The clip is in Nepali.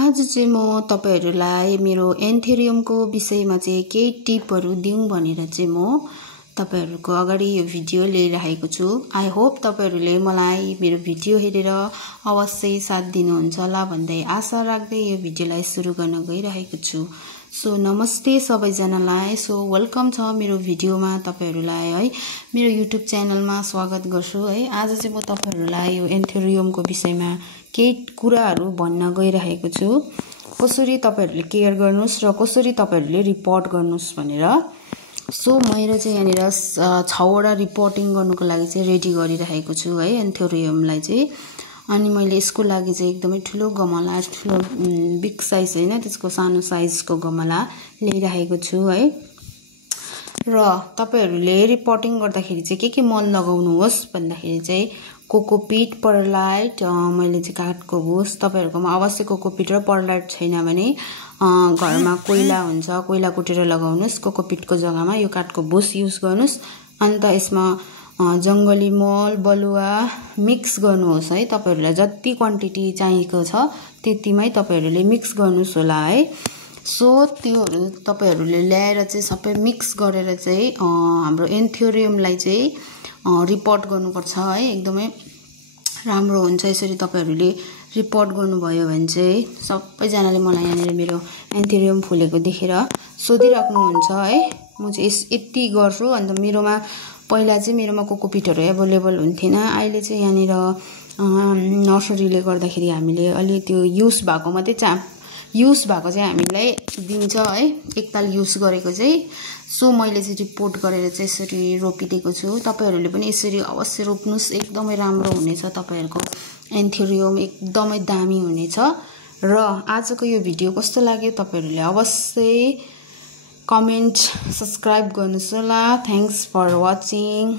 आज चाहिँ म तपाईहरुलाई मेरो एन्थेरियमको विषयमा चाहिँ केही टिपहरु दिउँ भनेर चाहिँ म तपाईहरुको अगाडि यो भिडियो ल्याइरहेको छु। आई होप तपाईहरुले मलाई मेरो भिडियो हेरेर अवश्य साथ दिनुहुन्छ होला भन्दै आशा राख्दै यो भिडियोलाई सुरु गर्न गइरहेको छु। सो नमस्ते सबैजनालाई। सो वेलकम छ मेरो भिडियोमा तपाईहरुलाई है। मेरो युट्युब च्यानलमा स्वागत गर्छु है। आज चाहिँ म तपाईहरुलाई यो एन्थेरियमको विषयमा केही कुराहरु भन्न गइरहेको छु। कसरी तपाईहरुले केयर गर्नुस् र कसरी तपाईहरुले रिपोर्ट गर्नुस् भनेर। सो मैले चाहिँ यहाँनिर 6 वटा रिपोर्टिङ गर्नुको लागि चाहिँ रेडी गरिरहेको छु है एन्थेरियमलाई चाहिँ। अनि मैले यसको लागि चाहिँ एकदमै ठुलो गमला, ठुलो बिग साइज हैन, त्यसको सानो साइजको गमला ल्याइरहेको छु है। र तपाईहरुले रिपोर्टिङ गर्दाखेरि चाहिँ के मल लगाउनु होस् भन्दाखेरि चाहिँ कोकोपिट, परलाइट, मैले चाहिँ काठको भुस। तपाईहरुकोमा अवश्य कोकोपिट र परलाइट छैन भने घरमा कोइला हुन्छ, कोइला कुटेर लगाउनुस्। कोकोपिटको जग्गामा यो काठको भुस युज गर्नुस्। अन्त यसमा जंगली मल, बलुवा मिक्स गर्नुहोस् है। तपाईहरुलाई जति क्वान्टिटी चाहिएको छ त्यतिमै तपाईहरुले मिक्स गर्नुस् होला है। सो त्योहरु तपाईहरुले ल्याएर चाहिँ सबै मिक्स गरेर चाहिँ हाम्रो एन्थेरियमलाई चाहिँ रिपोर्ट गर्नुपर्छ है। एकदमै राम्रो हुन्छ यसरी तपाईहरुले रिपोर्ट गर्नुभयो भने चाहिँ। सबैजनाले मलाई यहाँनिर मेरो एन्थेरियम फुलेको देखेर सोधिराख्नु हुन्छ है। म चाहिँ यति गर्छु। अन्त मेरोमा पहिला चाहिँ मेरोमा कोकोपिटहरु अवेलेबल हुन्थेन। अहिले चाहिँ यहाँनिर नर्सरीले गर्दाखेरि हामीले अलि त्यो युज भएको मात्रै चाहिँ हामीलाई दिन्छ है। एकताल युज गरेको चाहिँ। सो मैले चाहिँ रिपोर्ट गरेर चाहिँ यसरी रोपिदिएको छु। तपाईहरुले पनि यसरी अवश्य रोप्नुस्। एकदमै राम्रो हुनेछ। तपाईहरुको एन्थेरियम एकदमै दामी हुनेछ। र आजको यो भिडियो कस्तो लाग्यो तपाईहरुले अवश्य कमेन्ट, सब्स्क्राइब गर्नुस् होला। Thanks for watching.